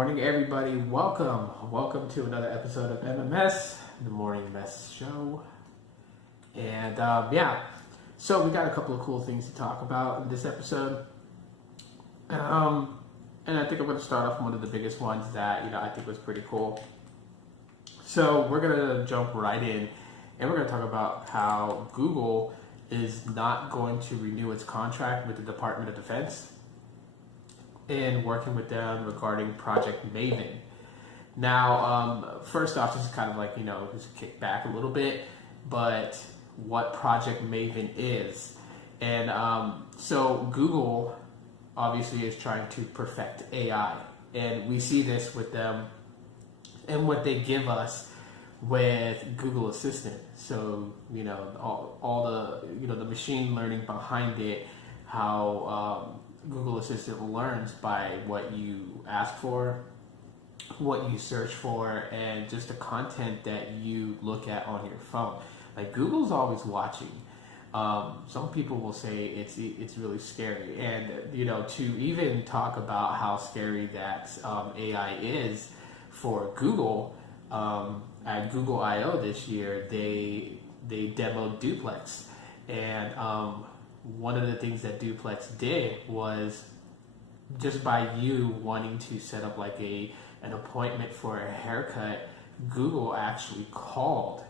morning, everybody. Welcome to another episode of MMS, the Morning Mess Show. And so we got a couple of cool things to talk about in this episode. And I think I'm going to start off with one of the biggest ones that I think was pretty cool. So we're going to jump right in, and we're going to talk about how Google is not going to renew its contract with the Department of Defense and working with them regarding Project Maven. Now, first off, just kind of like, just kick back a little bit, but what Project Maven is. And so Google obviously is trying to perfect AI. And we see this with them and what they give us with Google Assistant. So, all the, the machine learning behind it, how Google Assistant learns by what you ask for, what you search for, and just the content that you look at on your phone. Like, Google's always watching. Some people will say it's really scary, and to even talk about how scary that AI is for Google, at Google I/O this year, they demoed Duplex, and one of the things that Duplex did was, just by you wanting to set up like an appointment for a haircut, Google actually called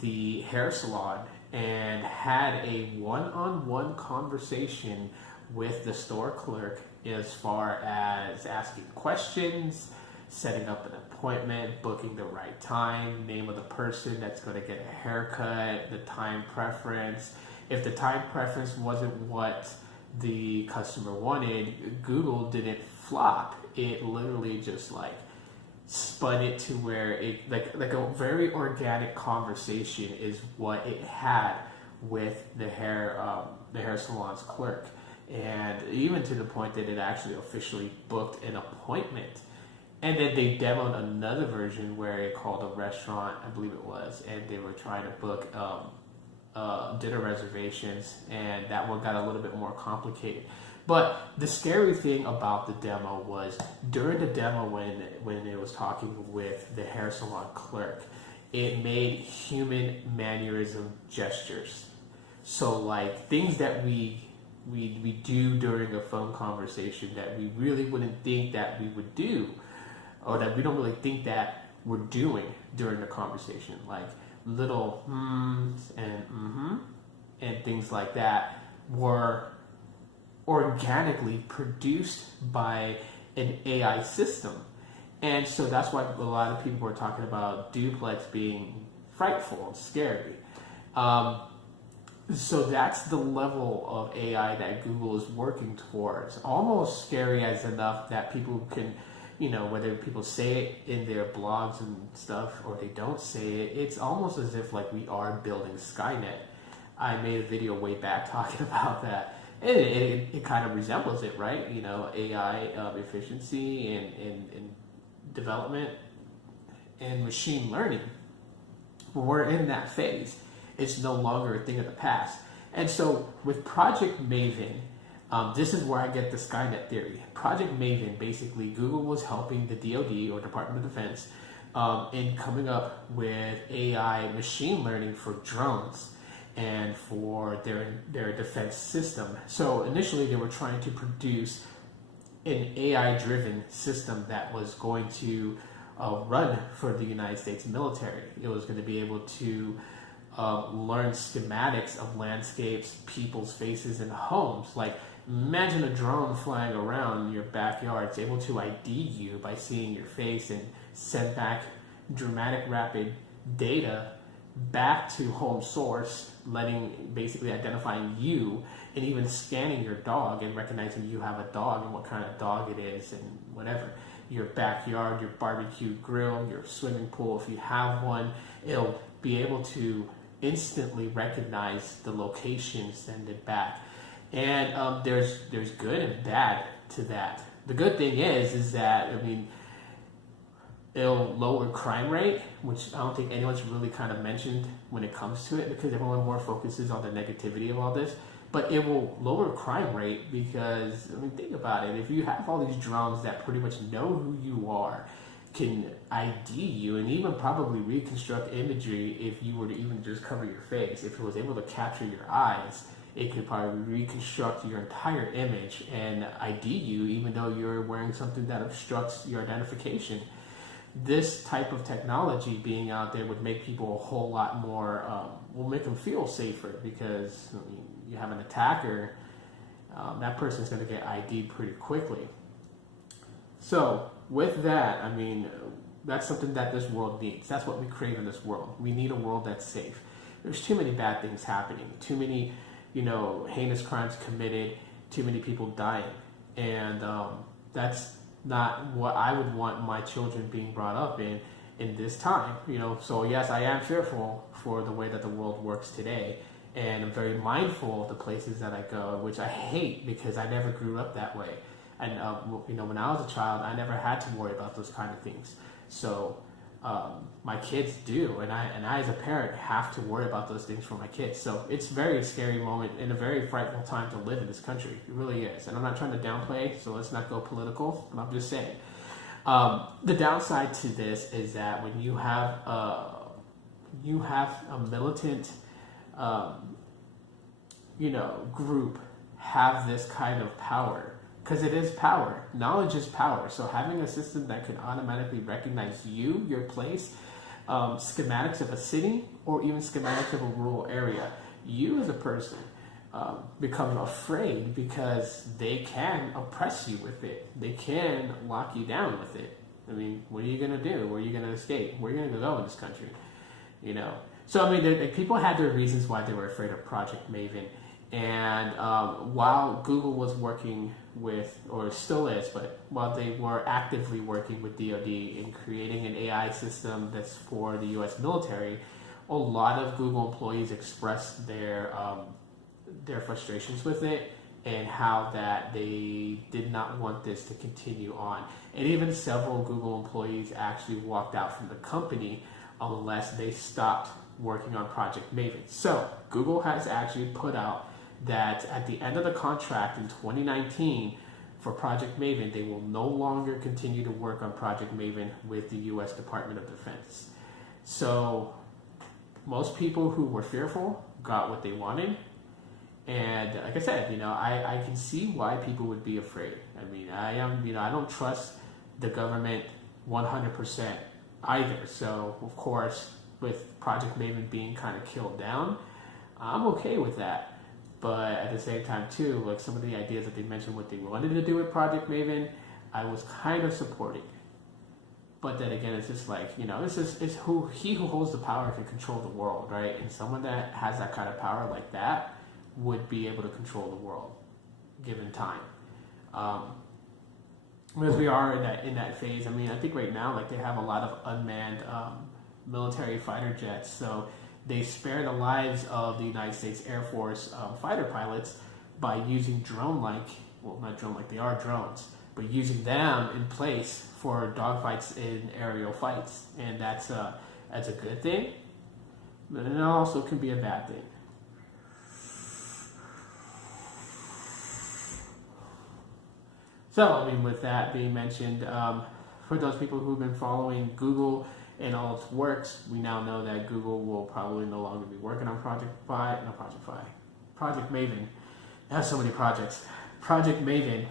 the hair salon and had a one-on-one conversation with the store clerk as far as asking questions, setting up an appointment, booking the right time, name of the person that's going to get a haircut, the time preference. If the time preference wasn't what the customer wanted, Google didn't flop. It literally just spun it to where it like a very organic conversation is what it had with the hair salon's clerk, and even to the point that it actually officially booked an appointment. And then they demoed another version where it called a restaurant, I believe it was, and they were trying to book dinner reservations, and that one got a little bit more complicated. But the scary thing about the demo was, during the demo when it was talking with the hair salon clerk, it made human mannerism gestures. So like things that we do during a phone conversation that we really wouldn't think that we would do, or that we don't really think that we're doing during the conversation, like little and things like that, were organically produced by an AI system. And so that's why a lot of people were talking about Duplex being frightful and scary. So that's the level of AI that Google is working towards. Almost scary as enough that people can, whether people say it in their blogs and stuff or they don't say it, it's almost as if like we are building Skynet. I made a video way back talking about that. It kind of resembles it, right? AI efficiency and development and machine learning. We're in that phase. It's no longer a thing of the past. And so with Project Maven, this is where I get the Skynet theory. Project Maven, basically, Google was helping the DoD, or Department of Defense, in coming up with AI machine learning for drones and for their defense system. So initially they were trying to produce an AI-driven system that was going to run for the United States military. It was going to be able to learn schematics of landscapes, people's faces, and homes. Like, imagine a drone flying around in your backyard. It's able to ID you by seeing your face and send back dramatic, rapid data back to home source, basically identifying you, and even scanning your dog and recognizing you have a dog and what kind of dog it is and whatever. Your backyard, your barbecue grill, your swimming pool, if you have one, it'll be able to instantly recognize the location, send it back. And there's good and bad to that. The good thing is that, it'll lower crime rate, which I don't think anyone's really kind of mentioned when it comes to it, because everyone more focuses on the negativity of all this. but it will lower crime rate because, I mean, think about it. If you have all these drones that pretty much know who you are, can ID you, and even probably reconstruct imagery if you were to even just cover your face. If it was able to capture your eyes, it could probably reconstruct your entire image and ID you, even though you're wearing something that obstructs your identification. This type of technology being out there would make people a whole lot more, will make them feel safer, because I mean, you have an attacker, that person's going to get ID'd pretty quickly. So with that, I mean, that's something that this world needs. That's what we crave in this world. We need a world that's safe. There's too many bad things happening, too many, heinous crimes committed, too many people dying, and that's not what I would want my children being brought up in this time. So yes, I am fearful for the way that the world works today, and I'm very mindful of the places that I go, which I hate because I never grew up that way. And when I was a child, I never had to worry about those kind of things. So my kids do, and I as a parent have to worry about those things for my kids. So it's a very scary moment and a very frightful time to live in this country. It really is. And I'm not trying to downplay, so let's not go political, but I'm just saying. The downside to this is that when you have a militant, group have this kind of power, because it is power. Knowledge is power. So having a system that can automatically recognize you, your place, schematics of a city, or even schematics of a rural area, you as a person become afraid because they can oppress you with it. They can lock you down with it. I mean, what are you going to do? Where are you going to escape? Where are you going to go in this country? So, I mean, people had their reasons why they were afraid of Project Maven. And while Google was working with, or still is, but while they were actively working with DoD in creating an AI system that's for the U.S. military, a lot of Google employees expressed their frustrations with it, and how that they did not want this to continue on. And even several Google employees actually walked out from the company unless they stopped working on Project Maven. So Google has actually put out that at the end of the contract in 2019 for Project Maven, they will no longer continue to work on Project Maven with the U.S. Department of Defense. So most people who were fearful got what they wanted. And like I said, I can see why people would be afraid. I mean, I don't trust the government 100% either. So of course, with Project Maven being kind of killed down, I'm okay with that. But at the same time, too, like some of the ideas that they mentioned, what they wanted to do with Project Maven, I was kind of supporting. But then again, it's just like, it's he who holds the power can control the world, right? And someone that has that kind of power like that would be able to control the world, given time. Because we are in that phase. I mean, I think right now, like, they have a lot of unmanned military fighter jets, so they spare the lives of the United States Air Force fighter pilots by using not drone-like, they are drones, but using them in place for dogfights in aerial fights. And that's a good thing, but it also can be a bad thing. So, I mean, with that being mentioned, for those people who've been following Google and all its works, we now know that Google will probably no longer be working on Project Maven. It has so many projects. Project Maven,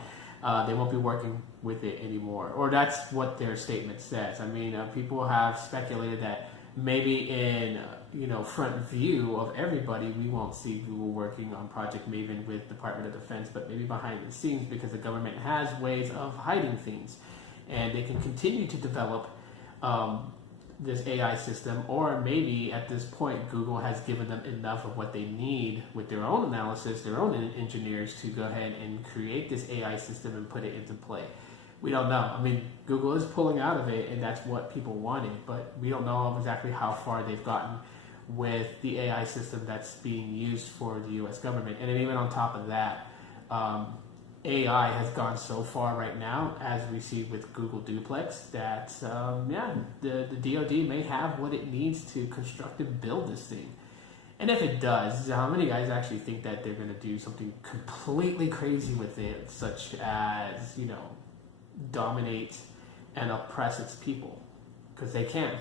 they won't be working with it anymore. Or that's what their statement says. I mean, people have speculated that maybe in front view of everybody, we won't see Google working on Project Maven with Department of Defense, but maybe behind the scenes, because the government has ways of hiding things, and they can continue to develop this AI system, or maybe at this point Google has given them enough of what they need with their own analysis, their own engineers, to go ahead and create this AI system and put it into play. We don't know. I mean, Google is pulling out of it, and that's what people wanted, but we don't know exactly how far they've gotten with the AI system that's being used for the U.S. government. And then even on top of that, AI has gone so far right now, as we see with Google Duplex, that the DoD may have what it needs to construct and build this thing. And if it does, how many guys actually think that they're going to do something completely crazy with it, such as, dominate and oppress its people? Because they can.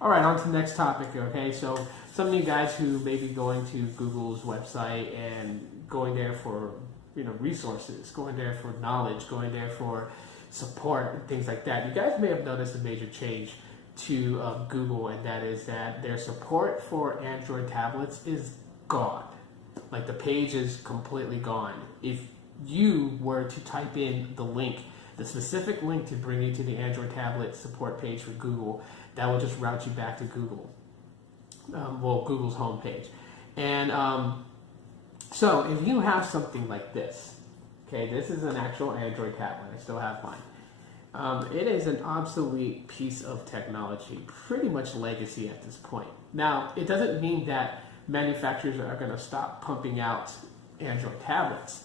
All right, on to the next topic, okay? So some of you guys who may be going to Google's website and going there for, resources, going there for knowledge, going there for support and things like that, you guys may have noticed a major change to Google, and that is that their support for Android tablets is gone. Like, the page is completely gone. If you were to type in the link, the specific link to bring you to the Android tablet support page for Google, that will just route you back to Google. Google's homepage. And so if you have something like this, okay, this is an actual Android tablet. I still have mine. It is an obsolete piece of technology, pretty much legacy at this point. Now, it doesn't mean that manufacturers are going to stop pumping out Android tablets.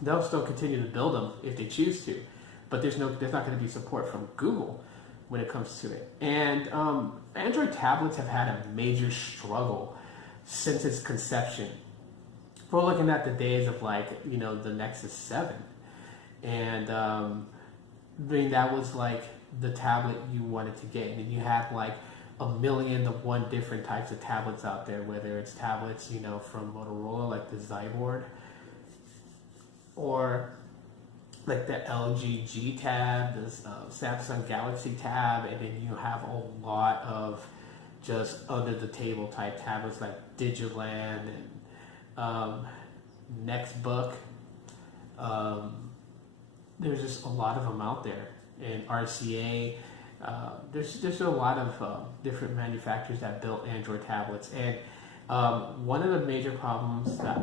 They'll still continue to build them if they choose to, but there's not going to be support from Google when it comes to it. And Android tablets have had a major struggle since its conception. We're looking at the days of the Nexus 7. And that was like the tablet you wanted to get. And you have like 1,000,001 different types of tablets out there, whether it's tablets, from Motorola, like the Zyboard, or like the LG G Tab, the Samsung Galaxy Tab, and then you have a lot of just under the table type tablets like Digiland and Nextbook. There's just a lot of them out there, and RCA. There's a lot of different manufacturers that built Android tablets, and one of the major problems that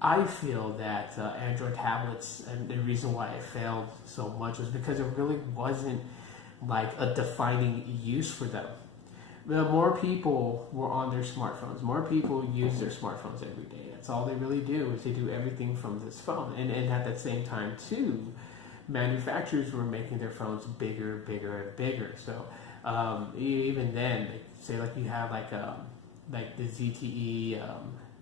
I feel that Android tablets, and the reason why it failed so much, was because it really wasn't like a defining use for them. More people were on their smartphones. More people use their smartphones every day. That's all they really do, is they do everything from this phone. And at that same time, too, manufacturers were making their phones bigger, and bigger. So even then, like you have like the ZTE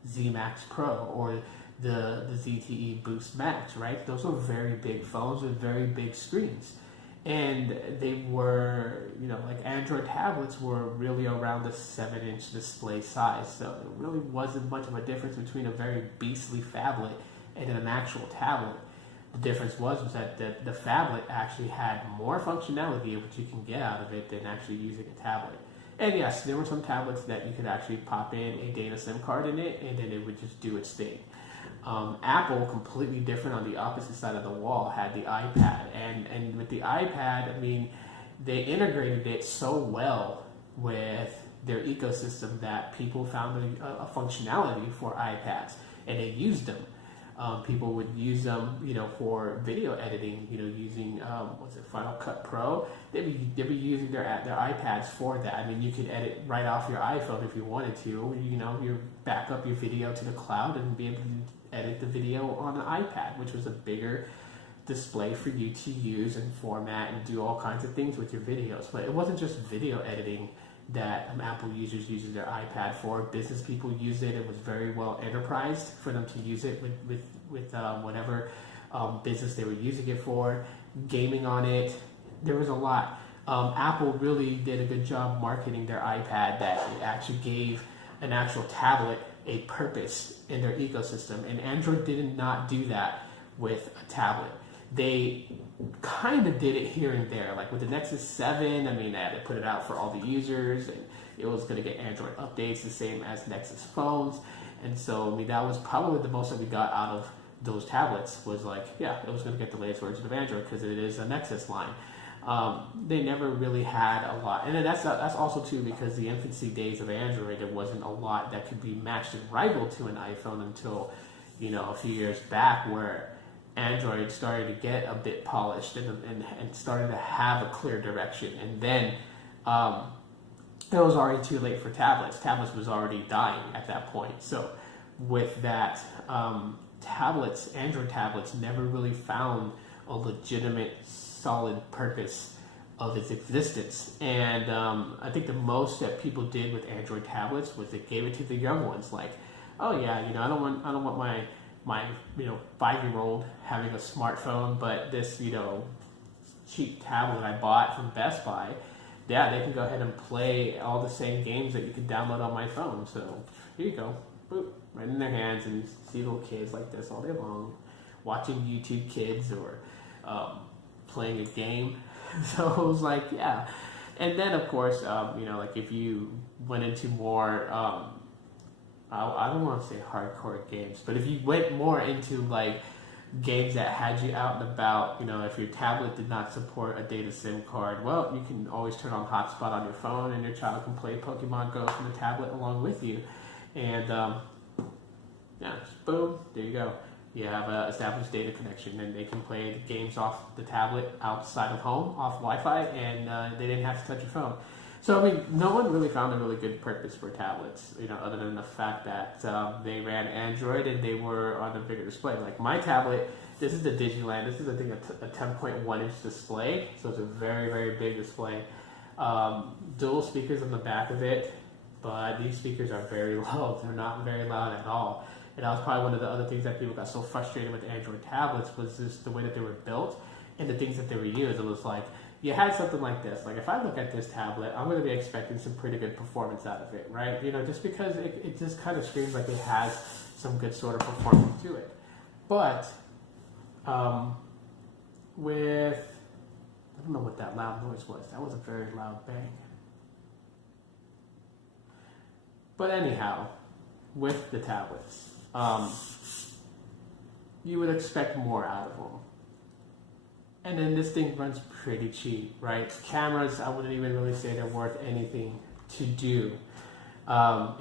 Z Max Pro, or the ZTE Boost Max, right? Those were very big phones with very big screens. And they were, like Android tablets were really around the 7-inch display size. So it really wasn't much of a difference between a very beastly phablet and an actual tablet. The difference was that the phablet actually had more functionality of what you can get out of it than actually using a tablet. And yes, there were some tablets that you could actually pop in a data SIM card in it, and then it would just do its thing. Apple, completely different on the opposite side of the wall, had the iPad. And with the iPad, they integrated it so well with their ecosystem that people found a functionality for iPads, and they used them. People would use them, for video editing, using, Final Cut Pro. They'd be using their iPads for that. You could edit right off your iPhone if you wanted to. You back up your video to the cloud and be able to edit the video on an iPad, which was a bigger display for you to use and format and do all kinds of things with your videos. But it wasn't just video editing that Apple users use their iPad for. Business people used it. It was very well enterprised for them to use it with whatever business they were using it for. Gaming on it. There was a lot. Apple really did a good job marketing their iPad, that it actually gave an actual tablet a purpose in their ecosystem. And Android did not do that with a tablet. They kind of did it here and there, like with the Nexus 7. They had to put it out for all the users, and it was going to get Android updates the same as Nexus phones. And so, that was probably the most that we got out of those tablets, was like, yeah, it was going to get the latest version of Android because it is a Nexus line. They never really had a lot, and that's also too because the infancy days of Android, there wasn't a lot that could be matched and rivaled to an iPhone until, a few years back, where Android started to get a bit polished and started to have a clear direction. And then it was already too late for tablets. Tablets was already dying at that point. So with that, Android tablets never really found a legitimate, solid purpose of its existence. And I think the most that people did with Android tablets was they gave it to the young ones, like, oh yeah, I don't want my 5-year-old having a smartphone, but this cheap tablet I bought from Best Buy, yeah, they can go ahead and play all the same games that you can download on my phone. So here you go, boop, right in their hands, and you see little kids like this all day long, watching YouTube Kids or playing a game. So it was like, yeah. And then of course, like if you went into more, I don't want to say hardcore games, but if you went more into like games that had you out and about, if your tablet did not support a data SIM card, well, you can always turn on hotspot on your phone and your child can play Pokemon Go from the tablet along with you. And just boom, there you go. You have an established data connection, and they can play the games off the tablet outside of home, off Wi-Fi, and they didn't have to touch your phone. So, I mean, no one really found a really good purpose for tablets, other than the fact that they ran Android and they were on a bigger display. Like my tablet, this is the Digiland. This is, I think, a 10.1-inch display, so it's a very, very big display. Dual speakers on the back of it, but these speakers are very low. They're not very loud at all. And that was probably one of the other things that people got so frustrated with Android tablets was just the way that they were built and the things that they were used. It was like, you had something like this. Like if I look at this tablet, I'm going to be expecting some pretty good performance out of it, right? Just because it just kind of screams like it has some good sort of performance to it. But with, I don't know what that loud noise was. That was a very loud bang. But anyhow, with the tablets, you would expect more out of them. And then this thing runs pretty cheap, right? Cameras, I wouldn't even really say they're worth anything to do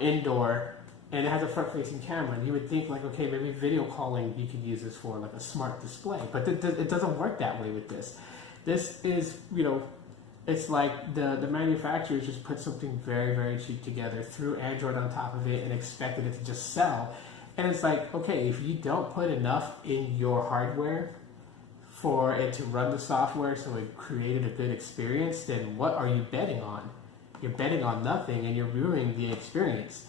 indoor. And it has a front-facing camera. And you would think, like, okay, maybe video calling you could use this for, like a smart display. But it doesn't work that way with this. This is, it's like the manufacturers just put something very, very cheap together, threw Android on top of it, and expected it to just sell. And it's like, okay, if you don't put enough in your hardware for it to run the software so it created a good experience, then what are you betting on? You're betting on nothing, and you're ruining the experience.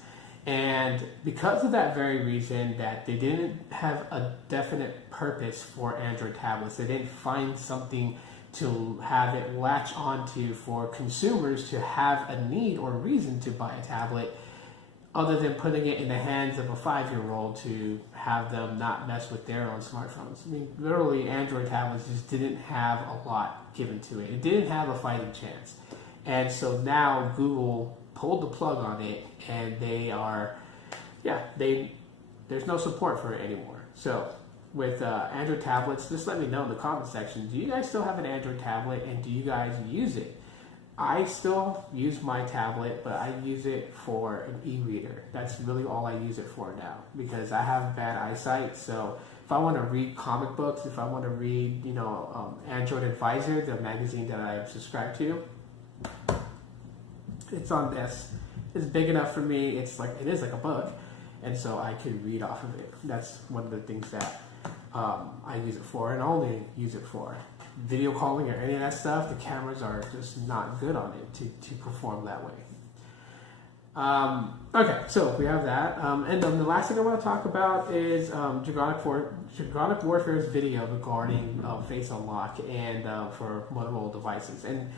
And because of that very reason, that they didn't have a definite purpose for Android tablets, they didn't find something to have it latch onto for consumers to have a need or reason to buy a tablet, other than putting it in the hands of a 5-year-old to have them not mess with their own smartphones. I mean, literally, Android tablets just didn't have a lot given to it. It didn't have a fighting chance. And so now Google pulled the plug on it, and they are, there's no support for it anymore. So with Android tablets, just let me know in the comment section, do you guys still have an Android tablet, and do you guys use it? I still use my tablet, but I use it for an e-reader. That's really all I use it for now, because I have bad eyesight. So if I want to read comic books, if I want to read, Android Advisor, the magazine that I subscribe to, it's on this. It's big enough for me. It is like a book, and so I can read off of it. That's one of the things that I use it for, and only use it for. Video calling or any of that stuff, the cameras are just not good on it to perform that way. Okay, so we have that. And then the last thing I want to talk about is Dragonic Warfare's video regarding Face Unlock and for Motorola devices. And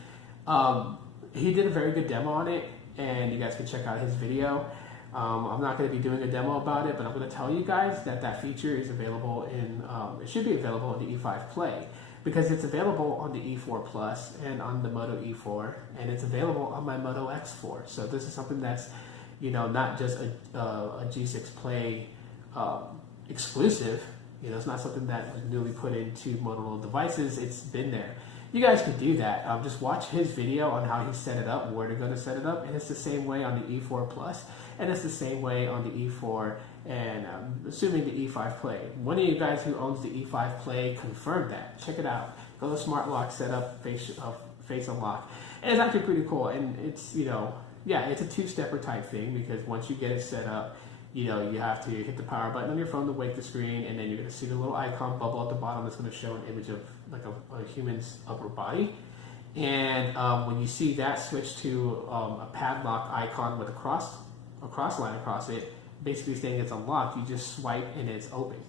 he did a very good demo on it, and you guys can check out his video. I'm not going to be doing a demo about it, but I'm going to tell you guys that that feature is available in, it should be available in the E5 Play, because it's available on the E4 Plus and on the Moto E4, and it's available on my Moto X4. So this is something that's, not just a G6 Play exclusive. It's not something that was newly put into Motorola devices. It's been there. You guys can do that. Just watch his video on how he set it up, where they're going to set it up, and it's the same way on the E4 Plus, and it's the same way on the E4, and assuming the E5 Play. One of you guys who owns the E5 Play, confirm that. Check it out. Go to Smart Lock, set up Face Unlock, and it's actually pretty cool. And it's it's a two-stepper type thing, because once you get it set up, you have to hit the power button on your phone to wake the screen, and then you're going to see the little icon bubble at the bottom that's going to show an image of like a human's upper body. And when you see that switch to a padlock icon with a cross line across it, basically saying it's unlocked, you just swipe and it's open.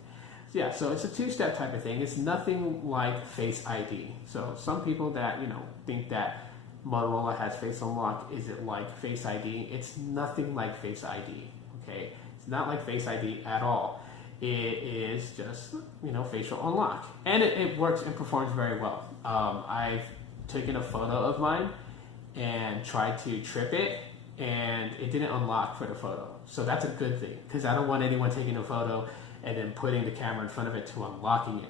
So yeah, so it's a two-step type of thing. It's nothing like Face ID. So some people that think that Motorola has Face Unlock, is it like Face ID? It's nothing like Face ID. Okay, it's not like Face ID at all. It is just facial unlock, and it works and performs very well. I've taken a photo of mine and tried to trip it, and it didn't unlock for the photo. So that's a good thing, because I don't want anyone taking a photo and then putting the camera in front of it to unlocking it.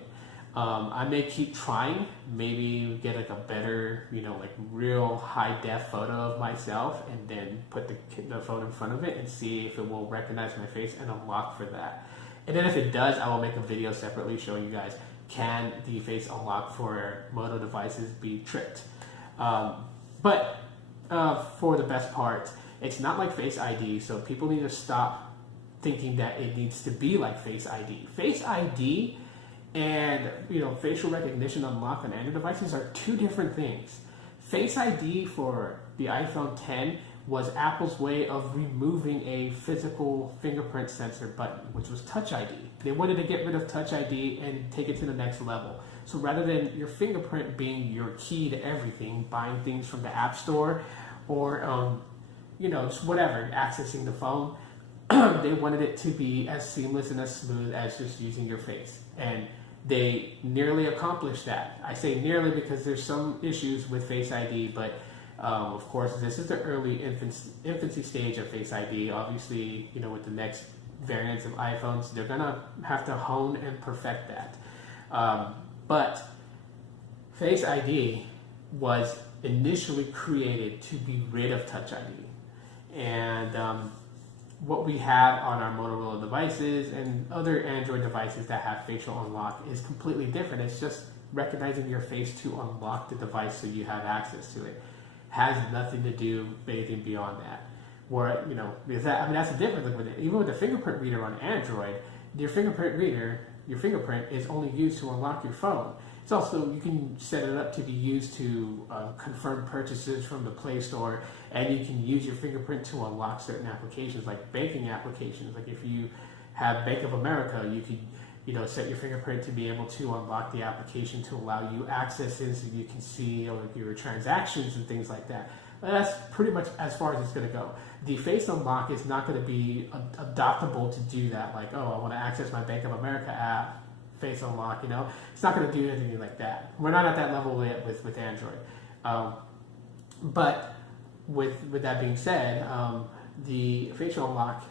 I may keep trying, maybe get like a better, like real high def photo of myself, and then put the phone in front of it and see if it will recognize my face and unlock for that. And then if it does, I will make a video separately showing you guys, can the face unlock for Moto devices be tricked? But for the best part, it's not like Face ID, so people need to stop thinking that it needs to be like Face ID. Face ID and facial recognition unlock on Android devices are two different things. Face ID for the iPhone X was Apple's way of removing a physical fingerprint sensor button, which was Touch ID. They wanted to get rid of Touch ID and take it to the next level. So rather than your fingerprint being your key to everything, buying things from the App Store or just whatever, accessing the phone, they wanted it to be as seamless and as smooth as just using your face. And they nearly accomplished that. I say nearly because there's some issues with Face ID, but of course, this is the early infancy stage of Face ID. Obviously, with the next variants of iPhones, they're gonna have to hone and perfect that. But Face ID was initially created to be rid of Touch ID. And what we had on our Motorola devices and other Android devices that have facial unlock is completely different. It's just recognizing your face to unlock the device so you have access to it. Has nothing to do with anything beyond that. Where, because that's the difference with it. Even with the fingerprint reader on Android, your fingerprint is only used to unlock your phone. It's also, you can set it up to be used to confirm purchases from the Play Store, and you can use your fingerprint to unlock certain applications, like banking applications. Like if you have Bank of America, you could set your fingerprint to be able to unlock the application to allow you accesses so you can see your transactions and things like that. But that's pretty much as far as it's going to go. The Face Unlock is not going to be adoptable to do that. Like, oh, I want to access my Bank of America app, Face Unlock, It's not going to do anything like that. We're not at that level yet with Android. But with that being said, the facial unlock,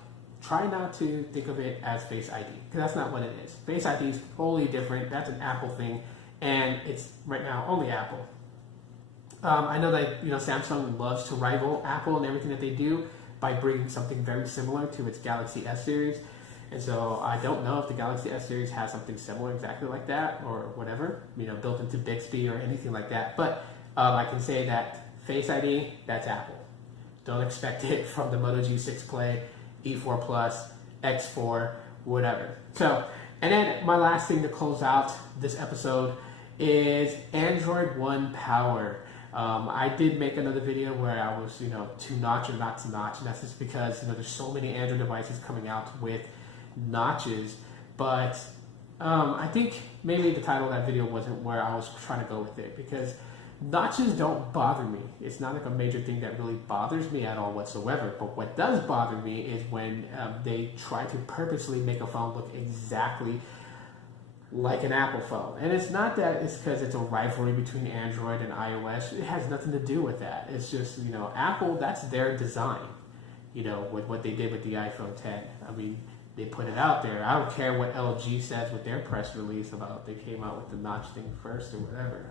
try not to think of it as Face ID, because that's not what it is. Face ID is totally different. That's an Apple thing, and it's right now only Apple. I know that Samsung loves to rival Apple and everything that they do by bringing something very similar to its Galaxy S series, and so I don't know if the Galaxy S series has something similar exactly like that or whatever, built into Bixby or anything like that. But I can say that Face ID, that's Apple. Don't expect it from the Moto G6 Play, E4 Plus, X4, whatever. So, and then my last thing to close out this episode is Android One power. I did make another video where I was, to notch or not to notch, and that's just because there's so many Android devices coming out with notches. But I think maybe the title of that video wasn't where I was trying to go with it, because notches don't bother me. It's not like a major thing that really bothers me at all whatsoever. But what does bother me is when they try to purposely make a phone look exactly like an Apple phone. And it's not that it's because it's a rivalry between Android and iOS. It has nothing to do with that. It's just, Apple, that's their design, with what they did with the iPhone X. I mean, they put it out there. I don't care what LG says with their press release about they came out with the notch thing first or whatever.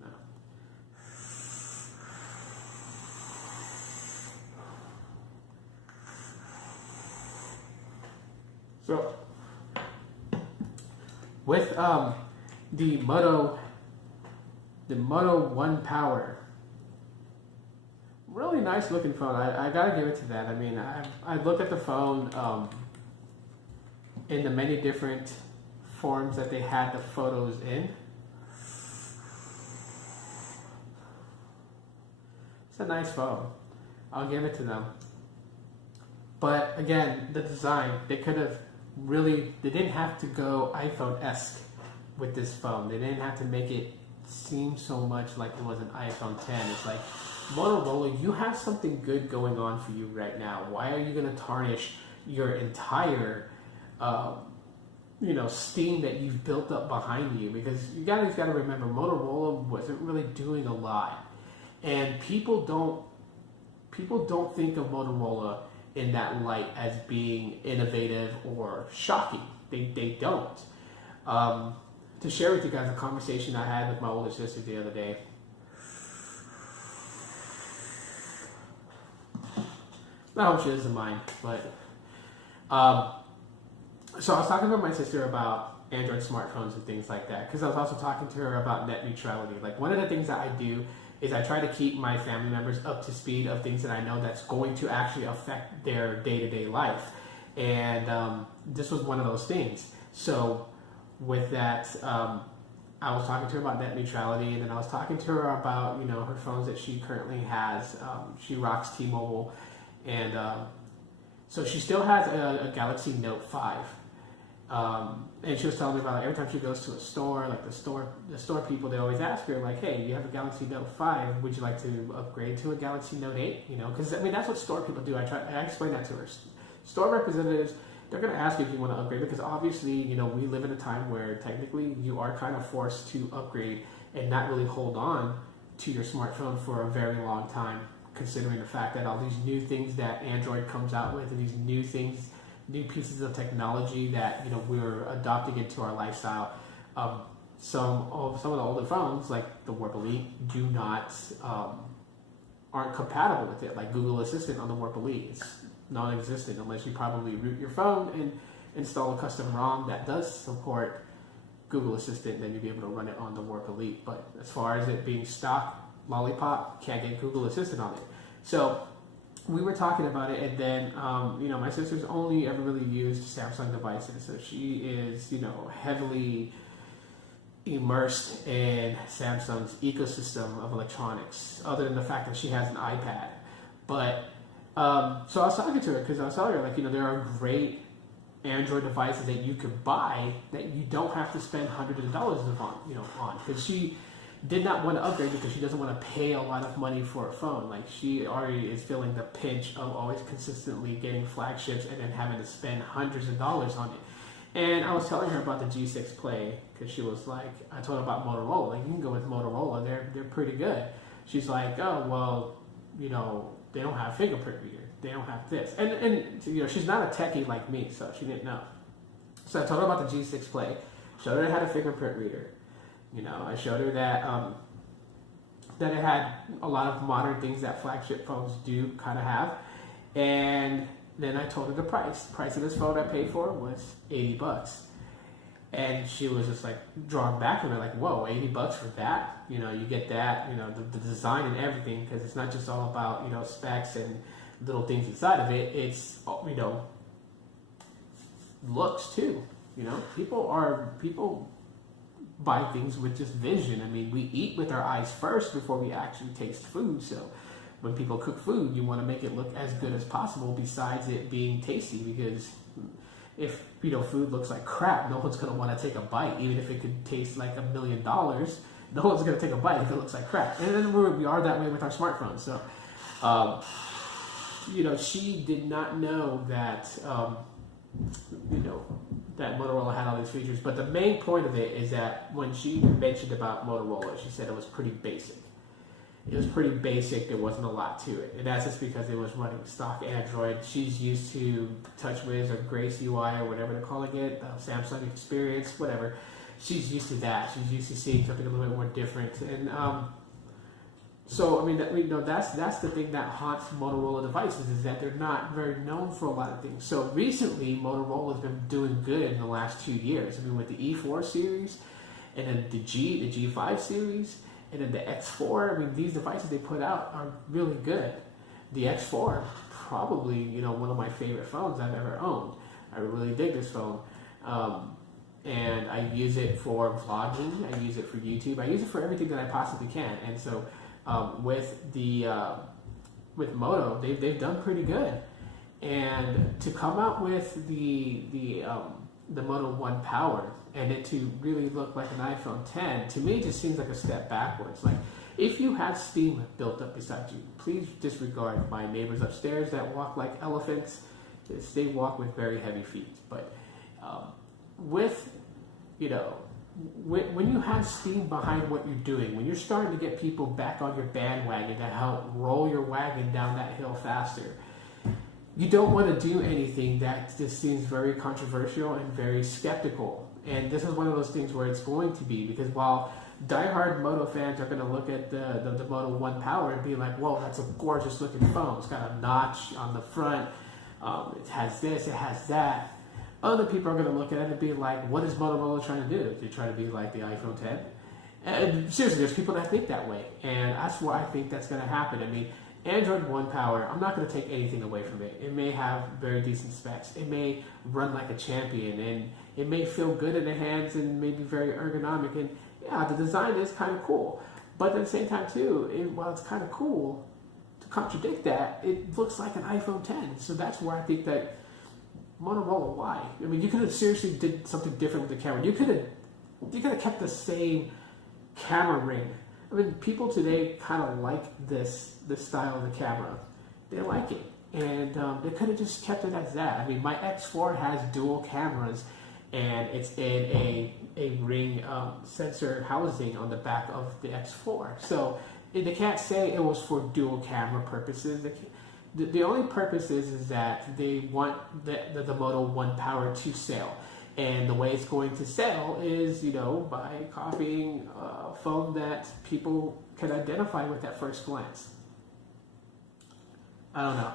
No. So, with the Moto One Power, really nice looking phone. I gotta give it to that. I mean, I look at the phone in the many different forms that they had the photos in, a nice phone. I'll give it to them. But again, the design, they didn't have to go iPhone-esque with this phone. They didn't have to make it seem so much like it was an iPhone 10. It's like, Motorola, you have something good going on for you right now. Why are you going to tarnish your entire, steam that you've built up behind you? Because you guys got to remember, Motorola wasn't really doing a lot, and people don't think of Motorola in that light as being innovative or shocking. They don't. To share with you guys a conversation I had with my older sister the other day. I hope she doesn't mind, but so I was talking to my sister about Android smartphones and things like that, because I was also talking to her about net neutrality. Like, one of the things that I do is I try to keep my family members up to speed of things that I know that's going to actually affect their day-to-day life, and this was one of those things. So with that, I was talking to her about net neutrality, and then I was talking to her about her phones that she currently has. She rocks T-Mobile. And so she still has a Galaxy Note 5. And she was telling me about, like, every time she goes to a store, like the store people, they always ask her, like, hey, you have a Galaxy Note 5. Would you like to upgrade to a Galaxy Note 8? Because, that's what store people do. I explained that to her. Store representatives, they're going to ask you if you want to upgrade, because obviously, we live in a time where technically you are kind of forced to upgrade and not really hold on to your smartphone for a very long time, considering the fact that all these new things that Android comes out with, and these new things, new pieces of technology that we're adopting into our lifestyle. Some of the older phones, like the Warp Elite, aren't compatible with it. Like Google Assistant on the Warp Elite, it's non-existent unless you probably root your phone and install a custom ROM that does support Google Assistant. Then you'll be able to run it on the Warp Elite. But as far as it being stock Lollipop, can't get Google Assistant on it. So we were talking about it, and then my sister's only ever really used Samsung devices, so she is heavily immersed in Samsung's ecosystem of electronics, other than the fact that she has an iPad. But so I was talking to her, because I was telling her, like, there are great Android devices that you could buy that you don't have to spend hundreds of dollars on, because she did not want to upgrade because she doesn't want to pay a lot of money for a phone. Like, she already is feeling the pinch of always consistently getting flagships and then having to spend hundreds of dollars on it. And I was telling her about the G6 Play, because she was like, I told her about Motorola. Like, you can go with Motorola, they're pretty good. She's like, oh, well, they don't have fingerprint reader. They don't have this. And she's not a techie like me, so she didn't know. So I told her about the G6 Play, showed her it had a fingerprint reader. I showed her that that it had a lot of modern things that flagship phones do kind of have, and then I told her the price. The price of this phone I paid for was $80, and she was just like drawn back from it, like, whoa, $80 for that? You get that, the design and everything, because it's not just all about specs and little things inside of it. It's looks too. People buy things with just vision. I mean, we eat with our eyes first before we actually taste food. So when people cook food, you want to make it look as good as possible, besides it being tasty, because if food looks like crap, no one's going to want to take a bite. Even if it could taste like $1 million, no one's going to take a bite if it looks like crap. And then we are that way with our smartphones. So she did not know that that Motorola had all these features. But the main point of it is that when she mentioned about Motorola, she said it was pretty basic. It was pretty basic. There wasn't a lot to it. And that's just because it was running stock Android. She's used to TouchWiz or Grace UI or whatever they're calling it, Samsung Experience, whatever. She's used to that. She's used to seeing something a little bit more different. And so, I mean, that's the thing that haunts Motorola devices, is that they're not very known for a lot of things. So recently, Motorola has been doing good in the last 2 years. I mean, with the E4 series, and then the G5 series, and then the X4. I mean, these devices they put out are really good. The X4, probably, one of my favorite phones I've ever owned. I really dig this phone. And I use it for vlogging. I use it for YouTube. I use it for everything that I possibly can. And so with Moto, they've done pretty good. And to come out with the Moto 1 Power and it to really look like an iPhone 10, to me just seems like a step backwards. Like, if you have steam built up beside you, please disregard my neighbors upstairs that walk like elephants. They walk with very heavy feet. But when you have steam behind what you're doing, when you're starting to get people back on your bandwagon to help roll your wagon down that hill faster, you don't want to do anything that just seems very controversial and very skeptical. And this is one of those things where it's going to be, because while diehard Moto fans are going to look at the Moto 1 Power and be like, whoa, that's a gorgeous looking phone. It's got a notch on the front. It has this, it has that. Other people are going to look at it and be like, what is Motorola trying to do? They're trying to be like the iPhone 10? And seriously, there's people that think that way. And that's why I think that's going to happen. I mean, Android 1 Power, I'm not going to take anything away from it. It may have very decent specs. It may run like a champion, and it may feel good in the hands and may be very ergonomic. And yeah, the design is kind of cool. But at the same time, too, while it's kind of cool, to contradict that, it looks like an iPhone 10. So that's where I think that Motorola, why? I mean, you could have seriously did something different with the camera. You could have kept the same camera ring. I mean, people today kind of like this style of the camera. They like it. And they could have just kept it as that. I mean, my X4 has dual cameras, and it's in a ring sensor housing on the back of the X4. So they can't say it was for dual camera purposes. The only purpose is that they want the Moto 1 Power to sell. And the way it's going to sell is, by copying a phone that people can identify with at first glance. I don't know.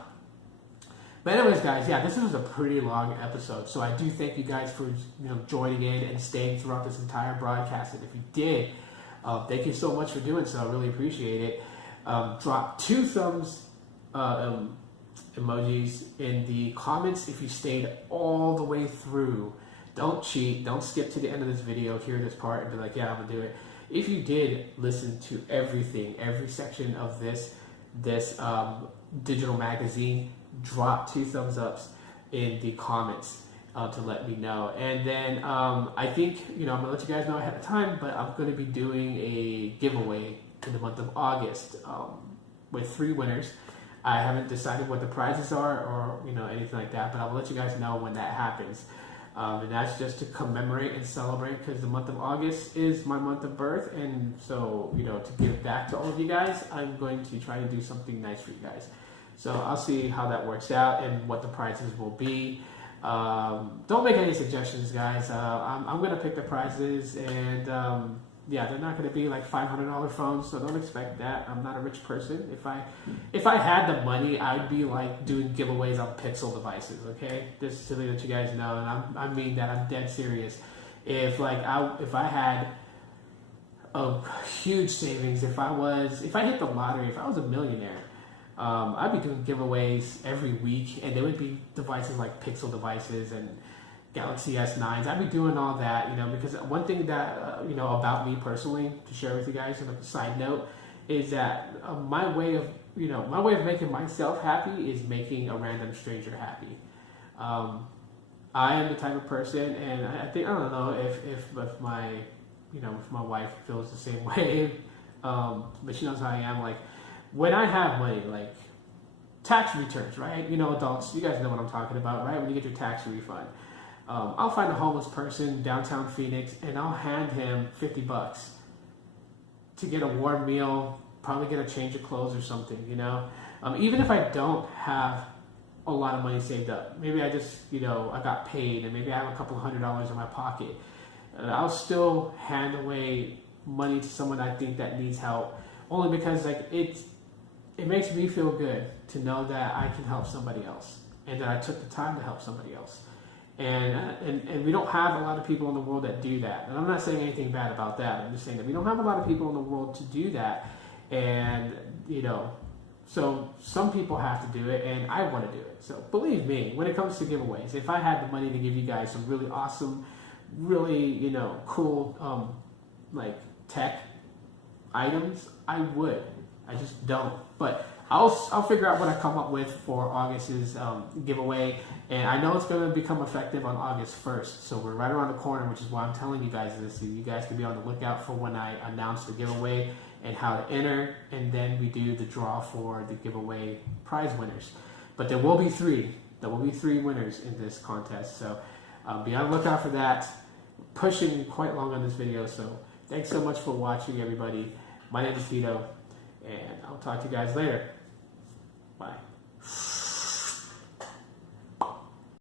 But anyways, guys, yeah, this was a pretty long episode. So I do thank you guys for joining in and staying throughout this entire broadcast. And if you did, thank you so much for doing so. I really appreciate it. Drop 2 thumbs emojis in the comments if you stayed all the way through. Don't cheat. Don't skip to the end of this video, hear this part, and be like, yeah, I'm going to do it. If you did listen to everything, every section of this digital magazine, drop 2 thumbs ups in the comments to let me know. And then I think, I'm going to let you guys know ahead of time, but I'm going to be doing a giveaway in the month of August with 3 winners. I haven't decided what the prizes are or anything like that, but I'll let you guys know when that happens. And that's just to commemorate and celebrate, because the month of August is my month of birth. And so, to give back to all of you guys, I'm going to try to do something nice for you guys. So I'll see how that works out and what the prizes will be. Don't make any suggestions, guys. I'm going to pick the prizes, and they're not going to be like $500 phones, so don't expect that. I'm not a rich person. If I had the money, I'd be like doing giveaways on Pixel devices. Okay, just to let you guys know, and I mean that. I'm dead serious. If I had a huge savings, if I hit the lottery, if I was a millionaire, I'd be doing giveaways every week, and they would be devices like Pixel devices and Galaxy S9s. I'd be doing all that, because one thing that, about me personally, to share with you guys on a side note, is that my way of making myself happy is making a random stranger happy. I am the type of person, and I don't know if my wife feels the same way, but she knows how I am. Like, when I have money, like tax returns, right? Adults, you guys know what I'm talking about, right? When you get your tax refund. I'll find a homeless person downtown Phoenix, and I'll hand him $50 to get a warm meal, probably get a change of clothes or something, even if I don't have a lot of money saved up. Maybe I just, I got paid, and maybe I have a couple $100 in my pocket. I'll still hand away money to someone I think that needs help, only because it makes me feel good to know that I can help somebody else, and that I took the time to help somebody else. And we don't have a lot of people in the world that do that. And I'm not saying anything bad about that. I'm just saying that we don't have a lot of people in the world to do that. And, so some people have to do it, and I want to do it. So believe me, when it comes to giveaways, if I had the money to give you guys some really awesome, really, cool, tech items, I would. I just don't. But I'll figure out what I come up with for August's giveaway, and I know it's going to become effective on August 1st. So we're right around the corner, which is why I'm telling you guys this. So you guys can be on the lookout for when I announce the giveaway and how to enter, and then we do the draw for the giveaway prize winners. But there will be three. There will be three winners in this contest. So be on the lookout for that. Pushing quite long on this video, so thanks so much for watching, everybody. My name is Tito, and I'll talk to you guys later. Bye.